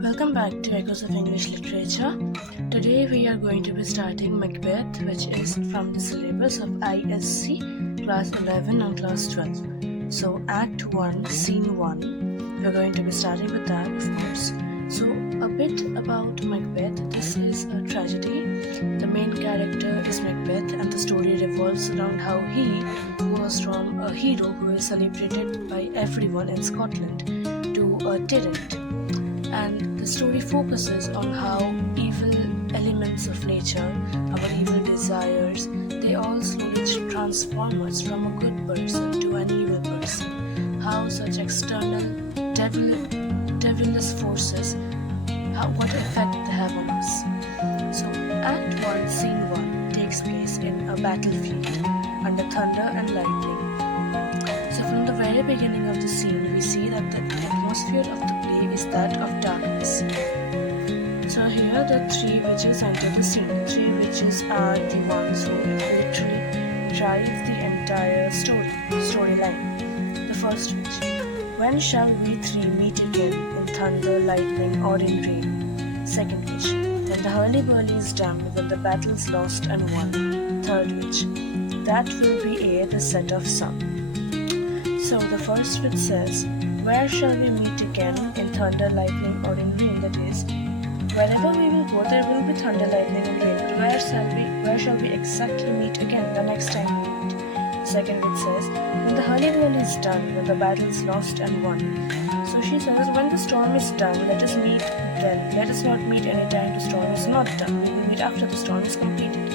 Welcome back to Echoes of English Literature. Today we are going to be starting Macbeth, which is from the syllabus of ISC class 11 and class 12. So Act 1, Scene 1, we're going to be starting with that, of course. So a bit about Macbeth. This is a tragedy. The main character is Macbeth and the story revolves around how he goes from a hero who is celebrated by everyone in Scotland to a tyrant. And the story focuses on how evil elements of nature, our evil desires, they all slowly transform us from a good person to an evil person. How such external devilish forces, what effect they have on us. So Act 1, Scene 1 takes place in a battlefield under thunder and lightning. So from the very beginning of the scene, we see that the atmosphere of the play is that of darkness. So here the three witches enter the scene. The three witches are the ones who literally drive the entire storyline. The first witch: when shall we three meet again, in thunder, lightning, or in rain? Second witch: when the hurly-burly is done, when the battle's lost and won. Third witch: that will be ere the set of sun. So the first witch says, where shall we meet again, in thunder, lightning, or in rain? That is, wherever we will go, there will be thunder, lightning, and rain. But where shall we exactly meet again the next time we meet? Second witch says, when the hurly-burly is done, when the battle is lost and won. So she says, when the storm is done, let us meet then. Let us not meet any time the storm is not done. We will meet after the storm is completed,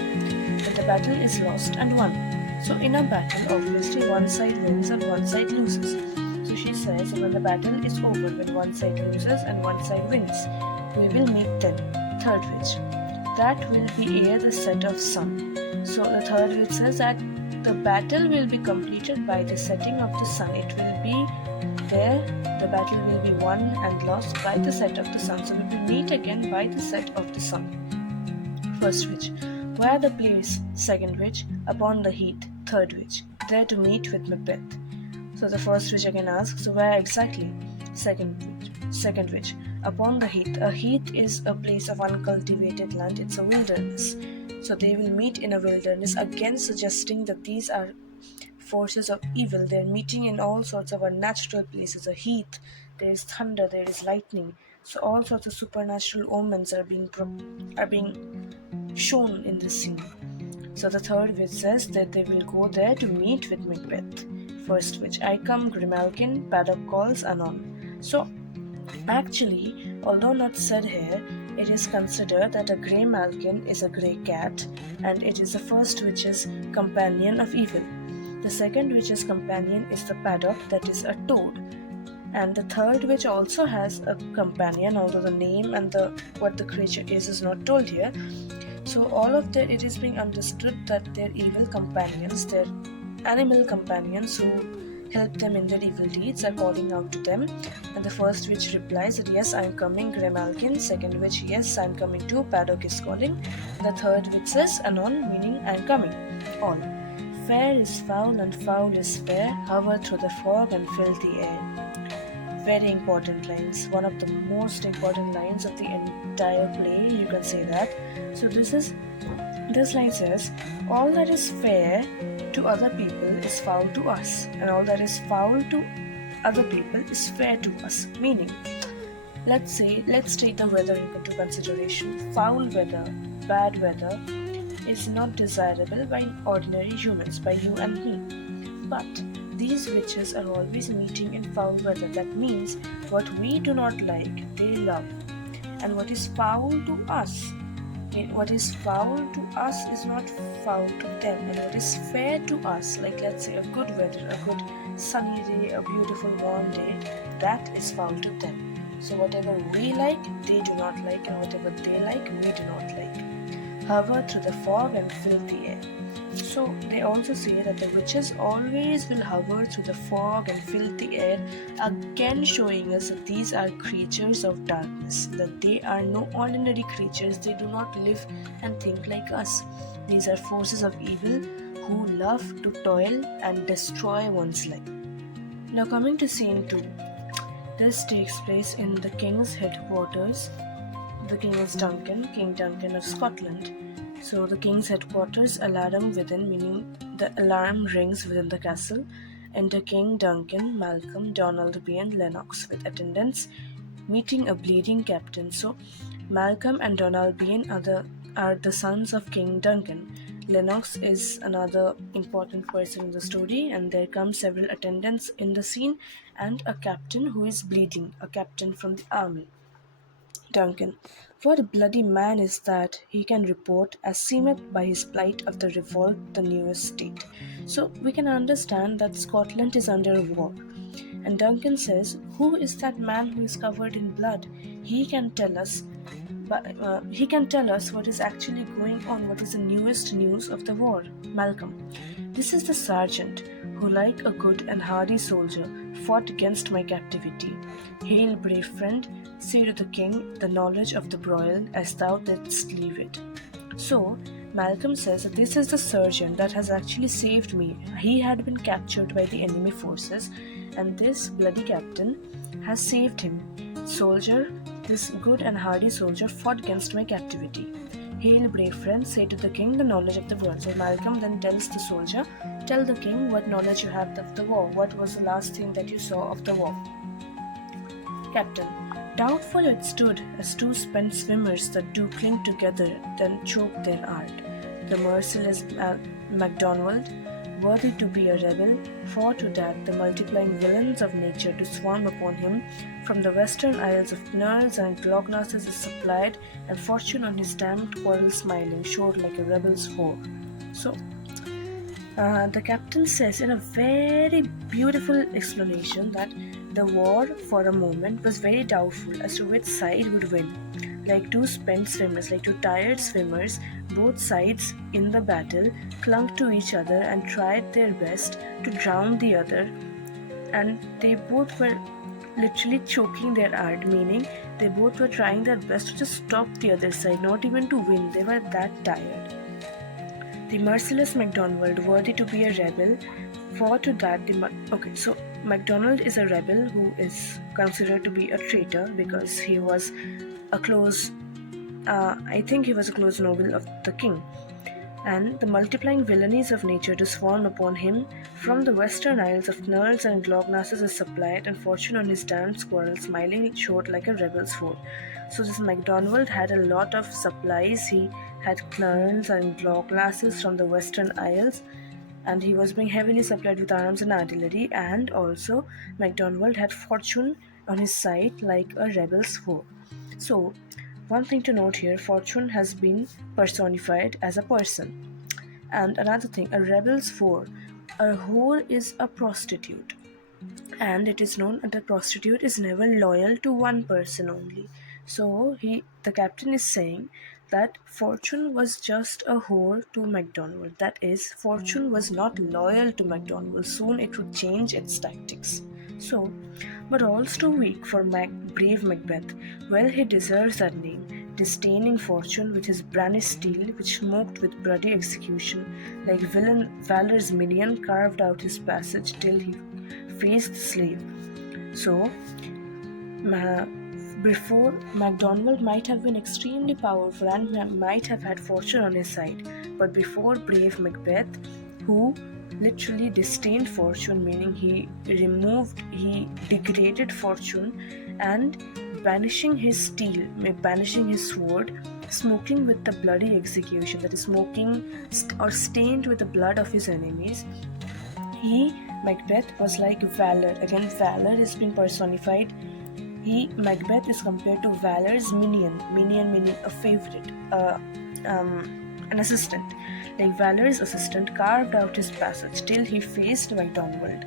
when the battle is lost and won. So in a battle, obviously one side wins and one side loses. So she says, when the battle is over, when one side loses and one side wins, we will meet then. Third witch: that will be ere the set of sun. So the third witch says that the battle will be completed by the setting of the sun. It will be there, the battle will be won and lost by the set of the sun. So we will meet again by the set of the sun. First witch: where the place? Second witch: upon the heath. Third witch: there to meet with Macbeth. So the first witch again asks, where exactly? Second witch: upon the heath. A heath is a place of uncultivated land. It's a wilderness. So they will meet in a wilderness, again suggesting that these are forces of evil. They're meeting in all sorts of unnatural places. A heath, there is thunder, there is lightning. So all sorts of supernatural omens are being shown in this scene. So the third witch says that they will go there to meet with Macbeth. First witch: I come, Grimalkin, Paddock calls, anon. So actually, although not said here, it is considered that a grey malkin is a grey cat, and it is the first witch's companion of evil. The second witch's companion is the paddock, that is a toad. And the third witch also has a companion, although the name and what the creature is not told here. So all of that, it is being understood that they're evil companions, they're animal companions who help them in their evil deeds, are calling out to them. And the first witch replies that yes, I am coming, Grimalkin. Second witch, yes, I am coming too, Paddock is calling. The third witch says, anon, meaning I am coming. All. Fair is foul and foul is fair, hover through the fog and fill the air. Very important lines, one of the most important lines of the entire play, you can say that. So this line says, all that is fair to other people is foul to us, and all that is foul to other people is fair to us. Meaning, let's take the weather into consideration. Foul weather, bad weather is not desirable by ordinary humans, by you and me. But these witches are always meeting in foul weather. That means what we do not like, they love. And what is foul to us, what is foul to us is not foul to them. And what is fair to us, like let's say a good weather, a good sunny day, a beautiful warm day, that is foul to them. So whatever we like, they do not like, and whatever they like, we do not like. Hover through the fog and fill the air. So they also say that the witches always will hover through the fog and fill the air, again showing us that these are creatures of darkness, that they are no ordinary creatures. They do not live and think like us. These are forces of evil who love to toil and destroy one's life. Now coming to scene 2. This takes place in the king's headquarters. The king is Duncan, King Duncan of Scotland. So the king's headquarters, alarum within, meaning the alarm rings within the castle. Enter King Duncan, Malcolm, Donalby, and Lennox with attendants, meeting a bleeding captain. So Malcolm and Donalby are the sons of King Duncan. Lennox is another important person in the story, and there come several attendants in the scene and a captain who is bleeding, a captain from the army. Duncan, what a bloody man is that, he can report, as seemeth by his plight of the revolt the newest state. So we can understand that Scotland is under war. And Duncan says, who is that man who is covered in blood? He can tell us. He can tell us what is actually going on, what is the newest news of the war. Malcolm, this is the sergeant who, like a good and hardy soldier, fought against my captivity. Hail, brave friend, say to the king the knowledge of the broil as thou didst leave it. So, Malcolm says that this is the sergeant that has actually saved me. He had been captured by the enemy forces, and this bloody captain has saved him. Soldier, this good and hardy soldier fought against my captivity. Hail, brave friend, say to the king the knowledge of the war. So Malcolm then tells the soldier, tell the king what knowledge you have of the war. What was the last thing that you saw of the war? Captain, doubtful it stood as two spent swimmers that do cling together, then choke their art. The merciless MacDonald, worthy to be a rebel, for to that the multiplying villains of nature do swarm upon him. From the western isles of Knurls and Gloglasses is supplied, and fortune on his damned quarrel smiling, showed like a rebel's whore. So, the captain says in a very beautiful explanation that the war, for a moment, was very doubtful as to which side would win. Like two spent swimmers, like two tired swimmers, both sides in the battle clung to each other and tried their best to drown the other, and they both were literally choking their art, meaning they both were trying their best to just stop the other side, not even to win. They were that tired. The merciless MacDonald, worthy to be a rebel, for to that okay, so MacDonald is a rebel who is considered to be a traitor because he was a close, I think he was a close noble of the king. And the multiplying villainies of nature do swarm upon him. From the western isles of Knurls and Gloglasses is supplied, and fortune on his damned squirrel smiling showed like a rebel's foe. So this MacDonald had a lot of supplies. He had Knurls and Gloglasses from the western isles, and he was being heavily supplied with arms and artillery, and also MacDonald had fortune on his side like a rebel's foe. So, one thing to note here, fortune has been personified as a person. And another thing, a rebel's foe. A whore is a prostitute. And it is known that a prostitute is never loyal to one person only. So the captain is saying that fortune was just a whore to MacDonald. That is, fortune was not loyal to MacDonald. Soon it would change its tactics. So, but all's too weak for brave Macbeth. Well, he deserves that name, disdaining fortune with his brandished steel, which smoked with bloody execution, like valor's minion carved out his passage till he faced the slave. So, before, MacDonald might have been extremely powerful and might have had fortune on his side, but before brave Macbeth, who literally disdained fortune, meaning he degraded fortune, and banishing his steel, banishing his sword, smoking with the bloody execution, that is, smoking or stained with the blood of his enemies. Macbeth, was like valor. Again, valor is being personified. Macbeth is compared to valor's minion meaning a favorite, an assistant. Like valor's assistant carved out his passage till he faced MacDonald,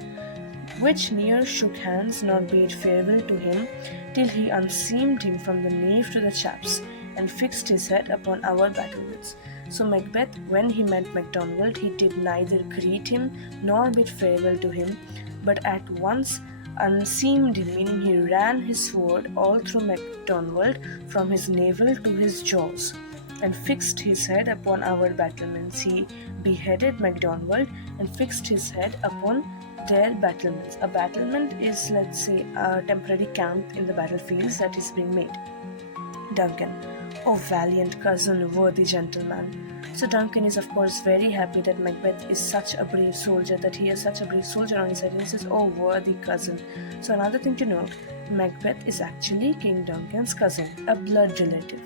which ne'er shook hands nor bade farewell to him, till he unseamed him from the nave to the chaps, and fixed his head upon our battlements. So Macbeth, when he met MacDonald, he did neither greet him nor bid farewell to him, but at once unseamed him, meaning he ran his sword all through MacDonald from his navel to his jaws, and fixed his head upon our battlements. He beheaded MacDonald and fixed his head upon their battlements. A battlement is, let's say, a temporary camp in the battlefields that is being made. Duncan, oh valiant cousin, worthy gentleman. So Duncan is of course very happy that Macbeth is such a brave soldier, that he has such a brave soldier on his side, and he says, oh worthy cousin. So another thing to note, Macbeth is actually King Duncan's cousin, a blood relative.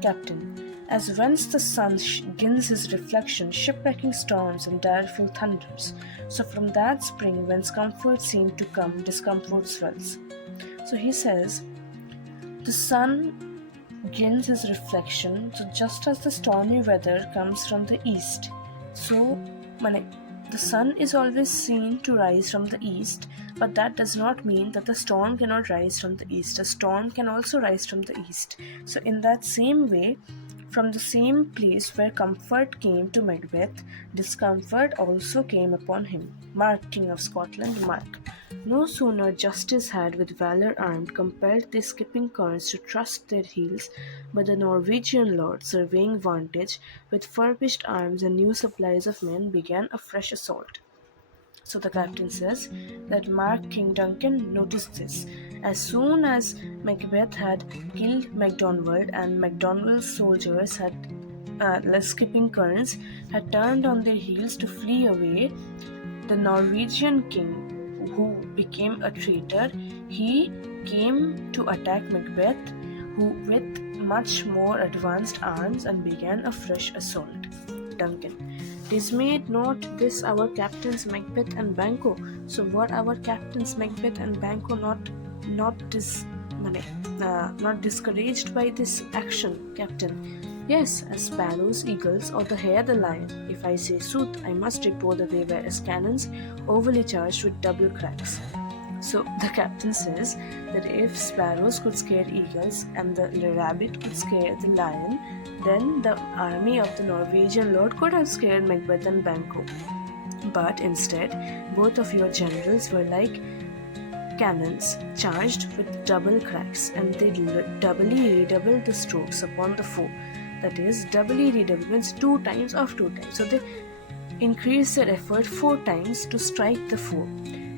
Captain, as whence the sun gins his reflection, shipwrecking storms and direful thunders, so from that spring whence comfort seemed to come, discomfort swells. So he says, the sun gins his reflection, so just as the stormy weather comes from the east, so the sun is always seen to rise from the east, but that does not mean that the storm cannot rise from the east. A storm can also rise from the east. So in that same way, from the same place where comfort came to Macbeth, discomfort also came upon him. Mark, King of Scotland, mark. No sooner justice had with valour armed compelled the skipping kerns to trust their heels, but the Norwegian lord, surveying vantage, with furbished arms and new supplies of men, began a fresh assault. So the captain says that Mark, King Duncan noticed this. As soon as Macbeth had killed Macdonald and Macdonald's soldiers had, skipping kerns, had turned on their heels to flee away, the Norwegian king, who became a traitor, he came to attack Macbeth, who with much more advanced arms, and began a fresh assault. Duncan, dismayed not this our captains Macbeth and Banquo. So were our captains Macbeth and Banquo not discouraged by this action, Captain? Yes, as sparrows, eagles, or the hare the lion. If I say sooth, I must report that they were as cannons, overly charged with double cracks. So the captain says that if sparrows could scare eagles and the rabbit could scare the lion, then the army of the Norwegian lord could have scared Macbeth and Banquo. But instead, both of your generals were like cannons charged with double cracks, and they doubly redoubled the strokes upon the foe. That is, doubly redoubled means 2 times of 2 times. So they increased their effort 4 times to strike the foe.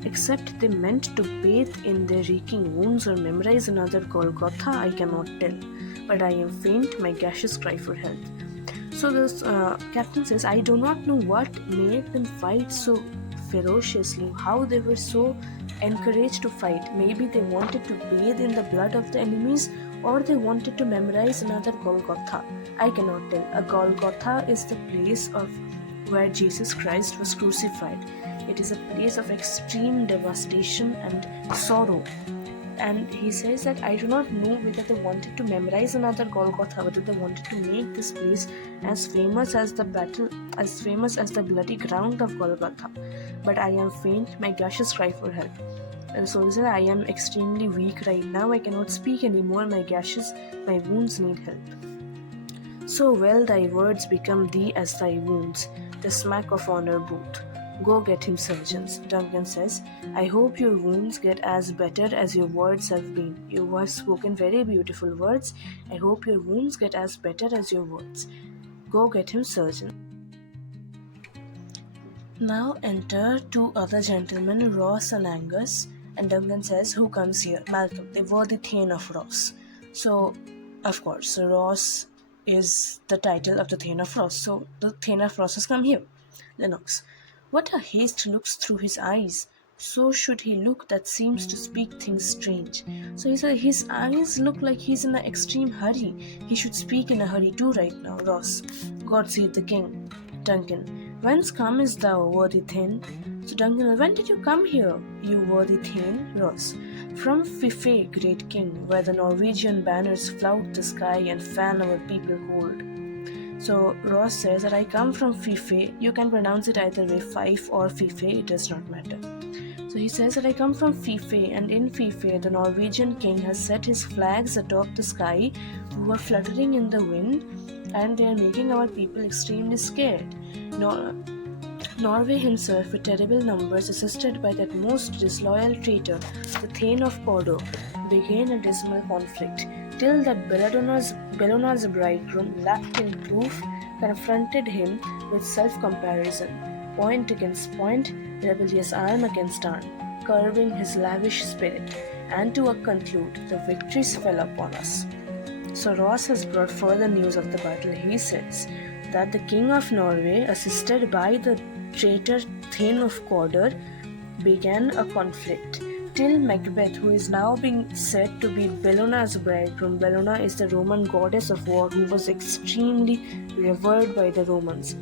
Except they meant to bathe in their reeking wounds or memorize another Golgotha, I cannot tell. But I am faint, my gaseous cry for help. So this captain says, I do not know what made them fight so ferociously, how they were so encouraged to fight. Maybe they wanted to bathe in the blood of the enemies, or they wanted to memorize another Golgotha. I cannot tell. A Golgotha is the place of where Jesus Christ was crucified. It is a place of extreme devastation and sorrow. And he says that I do not know whether they wanted to memorize another Golgotha, whether they wanted to make this place as famous as the battle, as famous as the bloody ground of Golgotha. But I am faint, my gaseous cry for help. And so he said, I am extremely weak right now, I cannot speak anymore, my wounds need help. So well thy words become thee as thy wounds, the smack of honor both. Go get him surgeons. Duncan says, I hope your wounds get as better as your words have been. You have spoken very beautiful words. I hope your wounds get as better as your words. Go get him surgeons. Now enter 2 other gentlemen, Ross and Angus, and Duncan says, who comes here? Malcolm, the worthy Thane of Ross. So, of course, Ross is the title of the Thane of Ross. So, the Thane of Ross has come here. Lennox, what a haste looks through his eyes. So should he look that seems to speak things strange. So he said his eyes look like he's in an extreme hurry. He should speak in a hurry too right now. Ross, God save the king. Duncan, whence comest thou, worthy Thane? So Duncan, when did you come here, you worthy Thane? Ross, from Fife, great king, where the Norwegian banners flout the sky and fan our people cold. So Ross says that I come from Fife. You can pronounce it either way, Fife or Fife, it does not matter. So he says that I come from Fife, and in Fife the Norwegian king has set his flags atop the sky, who are fluttering in the wind, and they are making our people extremely scared. Norway himself, with terrible numbers, assisted by that most disloyal traitor, the Thane of Cawdor, began a dismal conflict, till that Bellona's bridegroom, lapped in proof, confronted him with self-comparison. point against point, rebellious arm against arm, curbing his lavish spirit, and to conclude, the victories fell upon us. So Ross has brought further news of the battle. He says that the King of Norway, assisted by the traitor Thane of Cawdor, began a conflict till Macbeth, who is now being said to be Bellona's bridegroom. Bellona is the Roman goddess of war who was extremely revered by the Romans.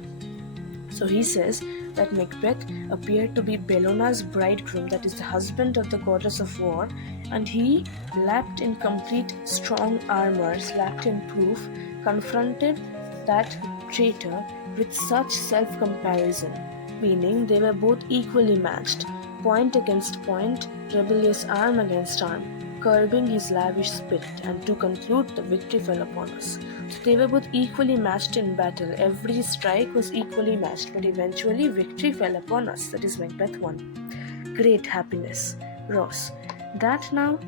So he says that Macbeth appeared to be Bellona's bridegroom, that is the husband of the goddess of war, and he, lapped in complete strong armor, slapped in proof, confronted that traitor with such self-comparison, meaning they were both equally matched, point against point, rebellious arm against arm, curbing his lavish spirit, and to conclude, the victory fell upon us. So they were both equally matched in battle. Every strike was equally matched, but eventually victory fell upon us. That is, Macbeth won. Great happiness. Ross. That now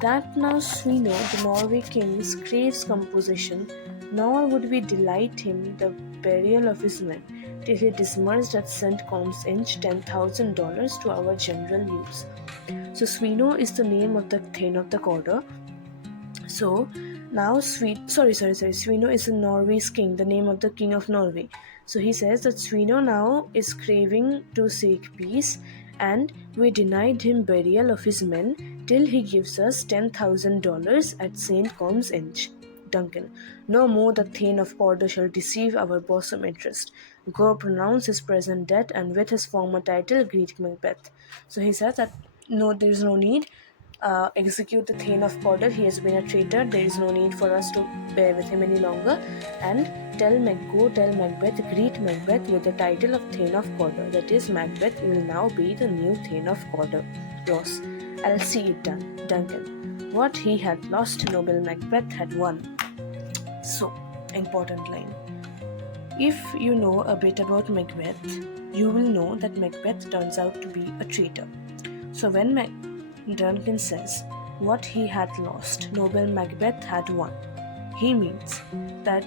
Sweno, the Norway king's craves composition, nor would we delight him the burial of his men, till he disbursed at St. Combs Inch $10,000 to our general use. So Sweno is the name of the Thane of the Cawdor. So now Sweno is the Norway's king, the name of the king of Norway. So he says that Sweno now is craving to seek peace, and we denied him burial of his men till he gives us $10,000 at St. Combs Inch. Duncan. No more the Thane of Cawdor shall deceive our bosom interest. Go pronounce his present debt, and with his former title greet Macbeth. So he says that no, there is no need. Execute the Thane of Cawdor. He has been a traitor. There is no need for us to bear with him any longer. And tell Macbeth, greet Macbeth with the title of Thane of Cawdor. That is, Macbeth will now be the new Thane of Cawdor. Ross. I'll see it done. Duncan. What he had lost, noble Macbeth had won. So, important line. If you know a bit about Macbeth, you will know that Macbeth turns out to be a traitor. So when Duncan says, what he had lost, noble Macbeth had won, he means that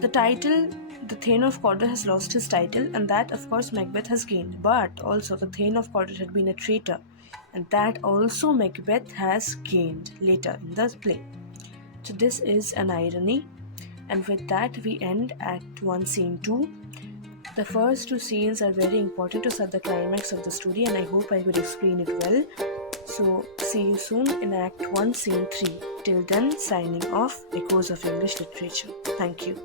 the title, the Thane of Cawdor has lost his title, and that of course Macbeth has gained. But also the Thane of Cawdor had been a traitor, and that also Macbeth has gained later in the play. So this is an irony, and with that we end Act 1 Scene 2. The first two scenes are very important to set the climax of the story, and I hope I could explain it well. So see you soon in Act 1 Scene 3. Till then, signing off, Echoes of English Literature. Thank you.